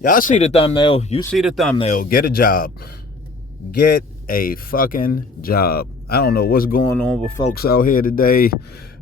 Y'all see the thumbnail. You see the thumbnail. Get a job. Get a fucking job. I don't know what's going on with folks out here today,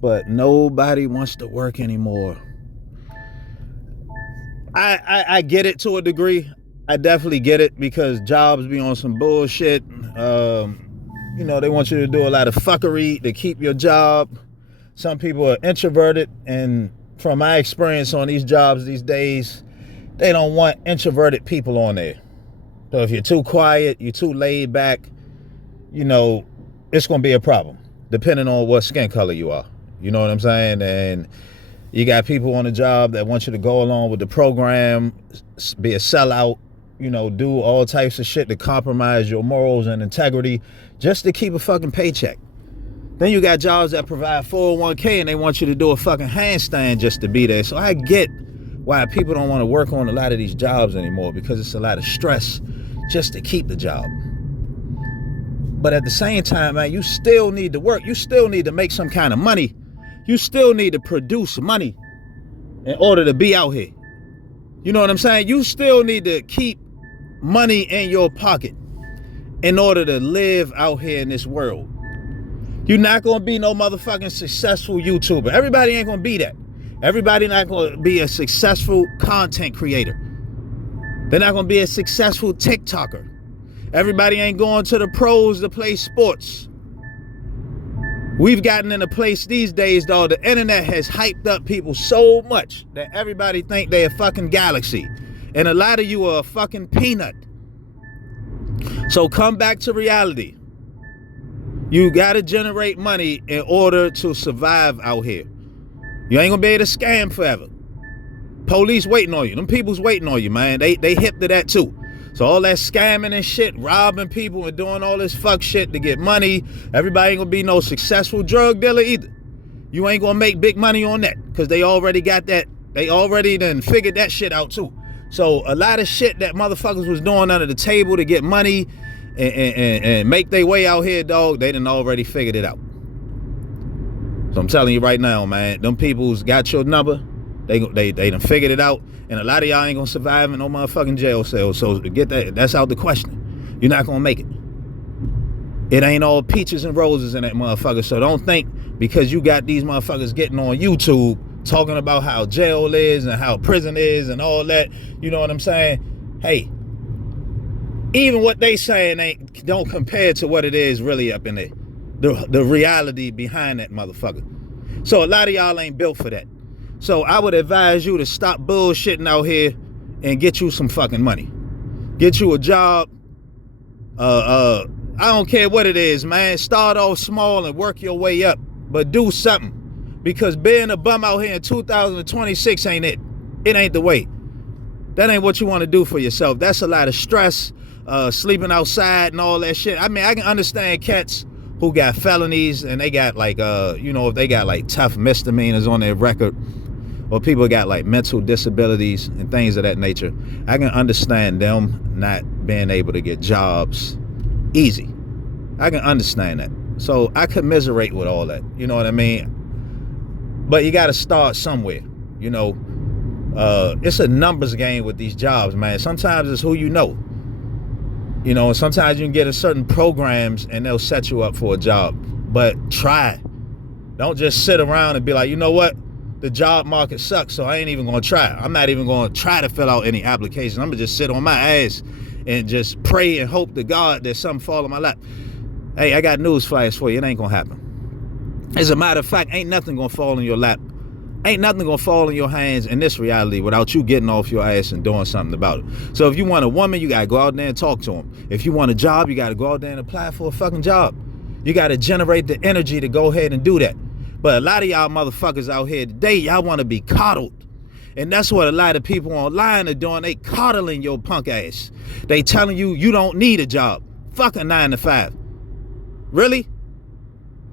but nobody wants to work anymore. I get it to a degree. I definitely get it because jobs be on some bullshit. They want you to do a lot of fuckery to keep your job. Some people are introverted, and from my experience on these jobs these days, they don't want introverted people on there. So if you're too quiet, you're too laid back, it's going to be a problem, depending on what skin color you are. You know what I'm saying? And you got people on the job that want you to go along with the program, be a sellout, do all types of shit to compromise your morals and integrity just to keep a fucking paycheck. Then you got jobs that provide 401k and they want you to do a fucking handstand just to be there. So I get why people don't want to work on a lot of these jobs anymore, because it's a lot of stress just to keep the job. But at the same time, man, you still need to work. You still need to make some kind of money. You still need to produce money in order to be out here. You know what I'm saying? You still need to keep money in your pocket in order to live out here in this world. You're not going to be no motherfucking successful YouTuber. Everybody ain't going to be that. Everybody not going to be a successful content creator. They're not going to be a successful TikToker. Everybody ain't going to the pros to play sports. We've gotten in a place these days, though, the internet has hyped up people so much that everybody think they're a fucking galaxy. And a lot of you are a fucking peanut. So come back to reality. You got to generate money in order to survive out here. You ain't gonna be able to scam forever. Police waiting on you. Them people's waiting on you, man. They hip to that too. So all that scamming and shit, robbing people and doing all this fuck shit to get money, everybody ain't gonna be no successful drug dealer either. You ain't gonna make big money on that because they already got that. They already done figured that shit out too. So a lot of shit that motherfuckers was doing under the table to get money and make their way out here, dog, they done already figured it out. So I'm telling you right now, man, them people's got your number. They done figured it out. And a lot of y'all ain't gonna survive in no motherfucking jail cell. So get that. That's out the question. You're not gonna make it. It ain't all peaches and roses in that motherfucker. So don't think because you got these motherfuckers getting on YouTube talking about how jail is and how prison is and all that. You know what I'm saying? Hey, even what they saying don't compare to what it is really up in there. The reality behind that motherfucker. So a lot of y'all ain't built for that. So I would advise you to stop bullshitting out here and get you some fucking money. Get you a job. I don't care what it is, man. Start off small and work your way up. But do something. Because being a bum out here in 2026 ain't it. It ain't the way. That ain't what you want to do for yourself. That's a lot of stress. Sleeping outside and all that shit. I mean, I can understand cats who got felonies and they got like, if they got like tough misdemeanors on their record, or people got like mental disabilities and things of that nature. I can understand them not being able to get jobs easy. I can understand that. So I commiserate with all that. You know what I mean? But you got to start somewhere. It's a numbers game with these jobs, man. Sometimes it's who you know. Sometimes you can get in certain programs and they'll set you up for a job. But try. Don't just sit around and be like, you know what? The job market sucks, so I ain't even going to try. I'm not even going to try to fill out any applications. I'm going to just sit on my ass and just pray and hope to God that something fall in my lap. Hey, I got news flash for you. It ain't going to happen. As a matter of fact, ain't nothing going to fall in your lap. Ain't nothing gonna fall in your hands in this reality without you getting off your ass and doing something about it. So if you want a woman, you gotta go out there and talk to them. If you want a job, you gotta go out there and apply for a fucking job. You gotta generate the energy to go ahead and do that. But a lot of y'all motherfuckers out here today, y'all wanna be coddled. And that's what a lot of people online are doing. They coddling your punk ass. They telling you you don't need a job. Fuck a 9 to 5. Really?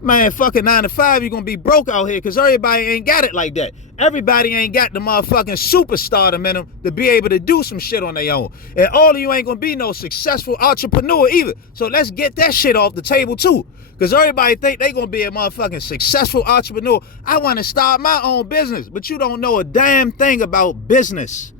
Man, fucking 9 to 5, you're gonna be broke out here because everybody ain't got it like that. Everybody ain't got the motherfucking superstardom in them to be able to do some shit on their own. And all of you ain't gonna be no successful entrepreneur either. So let's get that shit off the table too. Because everybody think they gonna be a motherfucking successful entrepreneur. I wanna start my own business, but you don't know a damn thing about business.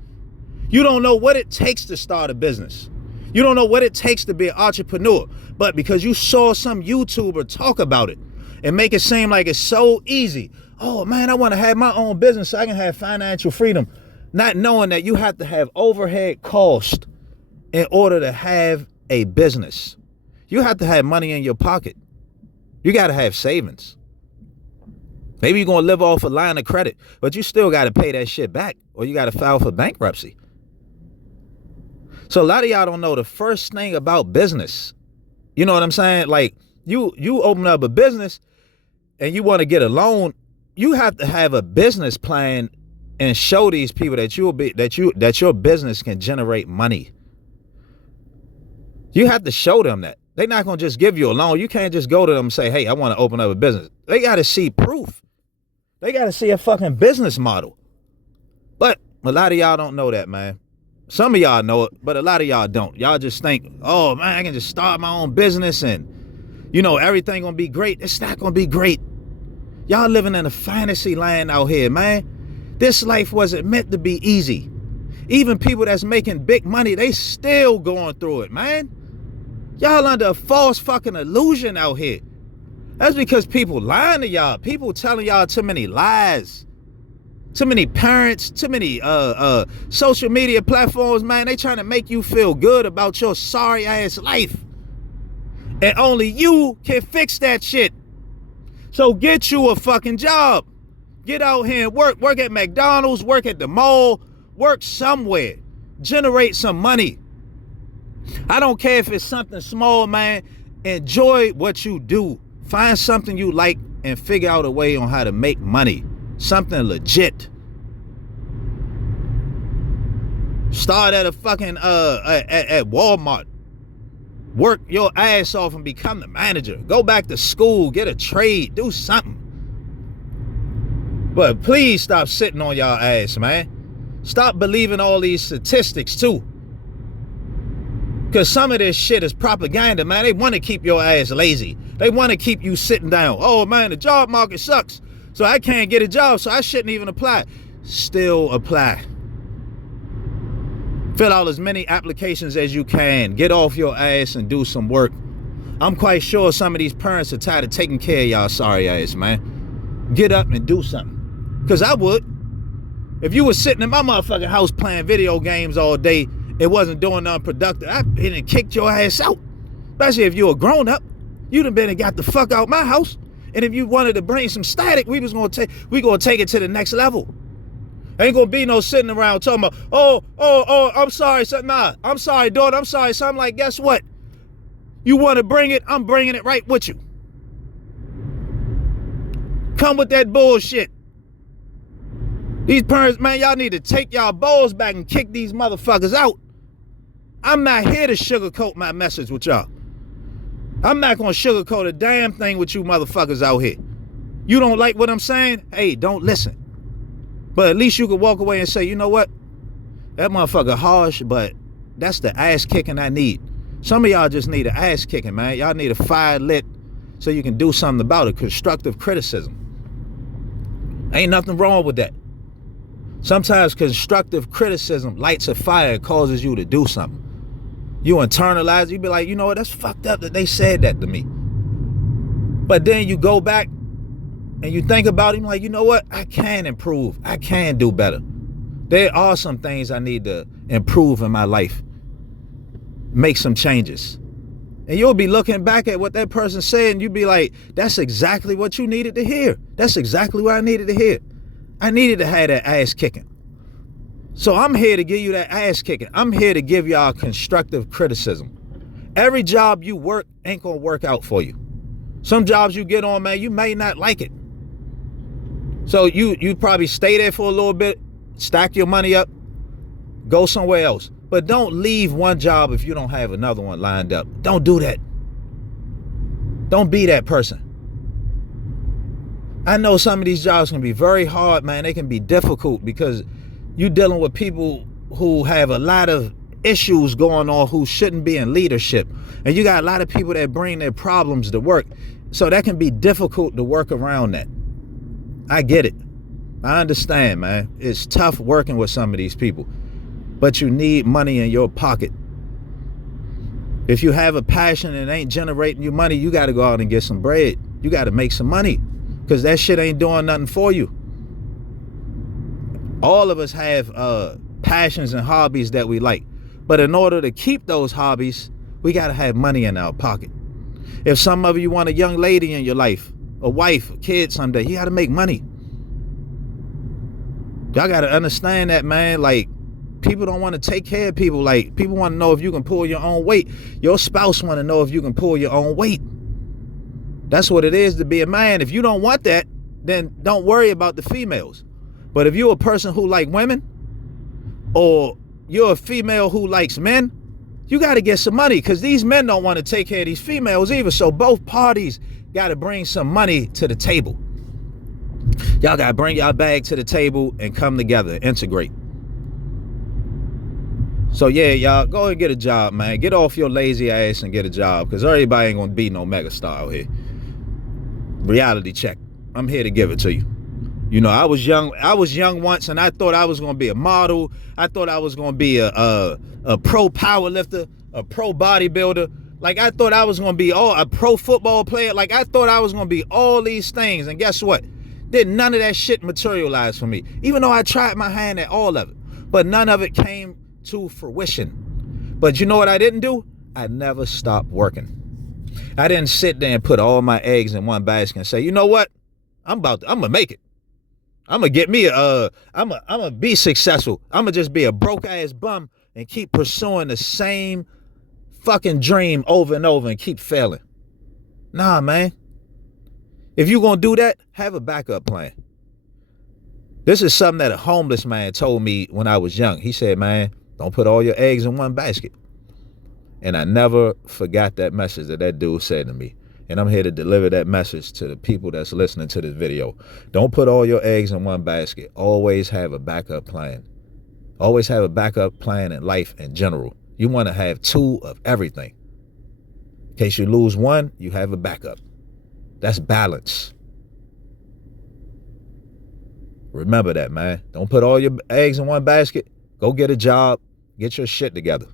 You don't know what it takes to start a business. You don't know what it takes to be an entrepreneur. But because you saw some YouTuber talk about it and make it seem like it's so easy. Oh man, I want to have my own business so I can have financial freedom. Not knowing that you have to have overhead cost in order to have a business. You have to have money in your pocket. You got to have savings. Maybe you're going to live off a line of credit, but you still got to pay that shit back or you got to file for bankruptcy. So a lot of y'all don't know the first thing about business. You know what I'm saying? Like you open up a business and you want to get a loan, you have to have a business plan and show these people that your business can generate money. You have to show them that. They're not going to just give you a loan. You can't just go to them and say, hey, I want to open up a business. They got to see proof. They got to see a fucking business model. But a lot of y'all don't know that, man. Some of y'all know it, but a lot of y'all don't. Y'all just think, oh, man, I can just start my own business and, you know, everything going to be great. It's not going to be great. Y'all living in a fantasy land out here, man. This life wasn't meant to be easy. Even people that's making big money, they still going through it, man. Y'all under a false fucking illusion out here. That's because people lying to y'all. People telling y'all too many lies. Too many parents, too many social media platforms, man. They trying to make you feel good about your sorry ass life. And only you can fix that shit. So get you a fucking job. Get out here and work. Work at McDonald's, work at the mall, work somewhere. Generate some money. I don't care if it's something small, man. Enjoy what you do. Find something you like and figure out a way on how to make money. Something legit. Start at a fucking at Walmart. Work your ass off and become the manager. Go back to school, get a trade, do something. But please stop sitting on y'all ass, man. Stop believing all these statistics too. Because some of this shit is propaganda, man. They want to keep your ass lazy. They want to keep you sitting down. Oh, man, the job market sucks. So I can't get a job, so I shouldn't even apply. Still apply. Fill out as many applications as you can. Get off your ass and do some work. I'm quite sure some of these parents are tired of taking care of y'all sorry ass, man. Get up and do something. Because I would. If you was sitting in my motherfucking house playing video games all day, it wasn't doing nothing productive, I'd been and kicked your ass out. Especially if you a grown up. You'd have been and got the fuck out my house. And if you wanted to bring some static, we gonna take it to the next level. Ain't gonna be no sitting around talking about, oh, I'm sorry, son. Nah, I'm sorry, daughter, I'm sorry, son. I'm like, guess what? You wanna bring it, I'm bringing it right with you. Come with that bullshit. These parents, man, y'all need to take y'all balls back and kick these motherfuckers out. I'm not here to sugarcoat my message with y'all. I'm not gonna sugarcoat a damn thing with you motherfuckers out here. You don't like what I'm saying? Hey, don't listen. But at least you could walk away and say, you know what? That motherfucker harsh, but that's the ass kicking I need. Some of y'all just need an ass kicking, man. Y'all need a fire lit so you can do something about it. Constructive criticism. Ain't nothing wrong with that. Sometimes constructive criticism lights a fire and causes you to do something. You internalize, you be like, you know what, that's fucked up that they said that to me. But then you go back and you think about it, you're like, you know what, I can improve. I can do better. There are some things I need to improve in my life. Make some changes. And you'll be looking back at what that person said and you'll be like, that's exactly what you needed to hear. That's exactly what I needed to hear. I needed to have that ass kicking. So I'm here to give you that ass kicking. I'm here to give y'all constructive criticism. Every job you work ain't gonna work out for you. Some jobs you get on, man, you may not like it. So you probably stay there for a little bit, stack your money up, go somewhere else. But don't leave one job if you don't have another one lined up. Don't do that. Don't be that person. I know some of these jobs can be very hard, man. They can be difficult because you're dealing with people who have a lot of issues going on who shouldn't be in leadership. And you got a lot of people that bring their problems to work. So that can be difficult to work around that. I get it. I understand, man. It's tough working with some of these people. but you need money in your pocket. If you have a passion and it ain't generating you money, you got to go out and get some bread. You got to make some money, because that shit ain't doing nothing for you. All of us have passions and hobbies that we like, but in order to keep those hobbies, we got to have money in our pocket. If some of you want a young lady in your life, a wife, a kid someday, you got to make money. Y'all got to understand that, man. Like, people don't want to take care of people. Like, people want to know if you can pull your own weight. Your spouse want to know if you can pull your own weight. That's what it is to be a man. If you don't want that, then don't worry about the females. But if you're a person who like women, or you're a female who likes men, you got to get some money, because these men don't want to take care of these females either. So both parties got to bring some money to the table. Y'all got to bring y'all bag to the table and come together, integrate. So yeah, y'all, go and get a job, man. Get off your lazy ass and get a job, because everybody ain't going to be no megastar out here. Reality check. I'm here to give it to you. You know, I was young once, and I thought I was going to be a model. I thought I was going to be a pro power lifter, a pro bodybuilder. Like, I thought I was going to be a pro football player. Like, I thought I was going to be all these things. And guess what? Did none of that shit materialize for me, even though I tried my hand at all of it. But none of it came to fruition. But you know what I didn't do? I never stopped working. I didn't sit there and put all my eggs in one basket and say, you know what? I'm gonna make it. I'm gonna get me I'm gonna be successful. I'm gonna just be a broke ass bum and keep pursuing the same fucking dream over and over and keep failing. Nah, man. If you gonna do that, have a backup plan. This is something that a homeless man told me when I was young. He said, man, don't put all your eggs in one basket. And I never forgot that message that dude said to me. And I'm here to deliver that message to the people that's listening to this video. Don't put all your eggs in one basket. Always have a backup plan. Always have a backup plan in life in general. You want to have two of everything. In case you lose one, you have a backup. That's balance. Remember that, man. Don't put all your eggs in one basket. Go get a job. Get your shit together.